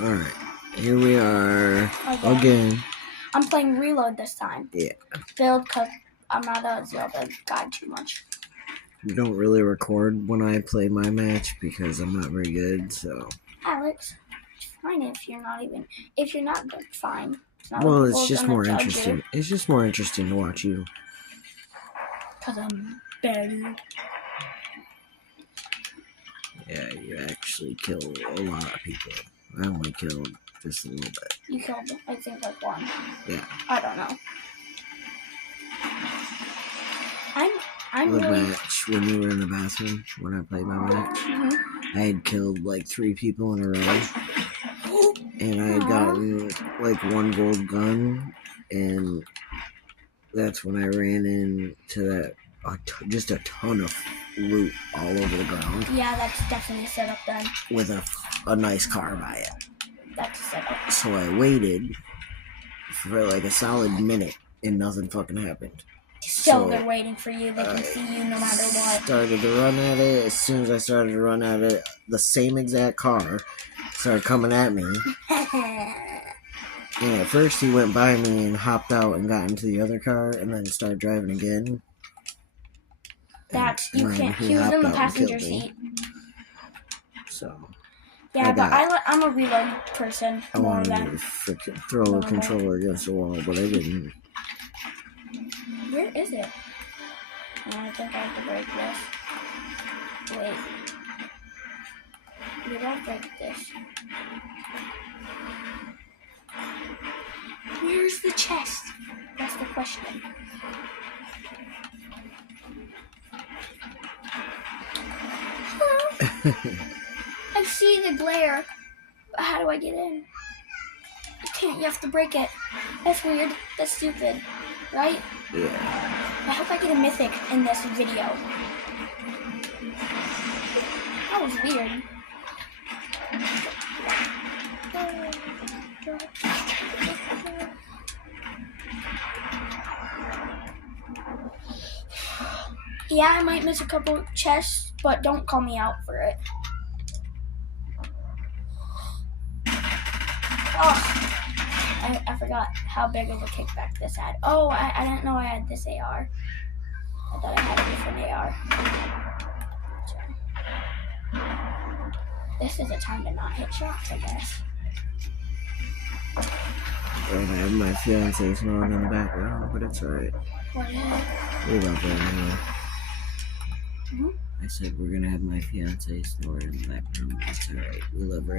Alright, here we are again. I'm playing Reload this time. Yeah. Build, because I'm not a Zelda guy too much. You don't really record when I play my match because I'm not very good, so. Alex, it's fine if you're not good, fine. Well, it's just more interesting. It's just more interesting to watch you. Because I'm better. Yeah, you actually kill a lot of people. I only killed just a little bit. You killed, I think, like one. Yeah. I don't know. I'm the really... match when you were in the bathroom, when I played my match, I had killed like 3 people in a row. And I had gotten like 1 gold gun. And that's when I ran into that, just a ton of loot all over the ground. Yeah, that's definitely set up then. With a nice car by it. That's set up. So I waited for like a solid minute and nothing fucking happened. Still, they're waiting for you. They can see you no matter what. Started to run at it. As soon as I started to run at it, the same exact car started coming at me. And at first he went by me and hopped out and got into the other car and then started driving again. You can't. He was in the passenger seat. So. Yeah, I'm a reload person. I wanted to freaking throw a controller against the wall, but I didn't. Where is it? I think I have to break this. Wait. You don't break this. Where's the chest? That's the question. I see the glare. But how do I get in? You can't. You have to break it. That's weird. That's stupid. Right? Yeah. I hope I get a mythic in this video. That was weird. Yeah, I might miss a couple chests, but don't call me out for it. Oh, I forgot how big of a kickback this had. Oh, I didn't know I had this AR. I thought I had a different AR. This is a time to not hit shots, I guess. I have my fiance snoring in the background, but it's alright. What is it? We love her anyway. I said we're gonna have my fiance snoring in the background, but it's alright. We love her.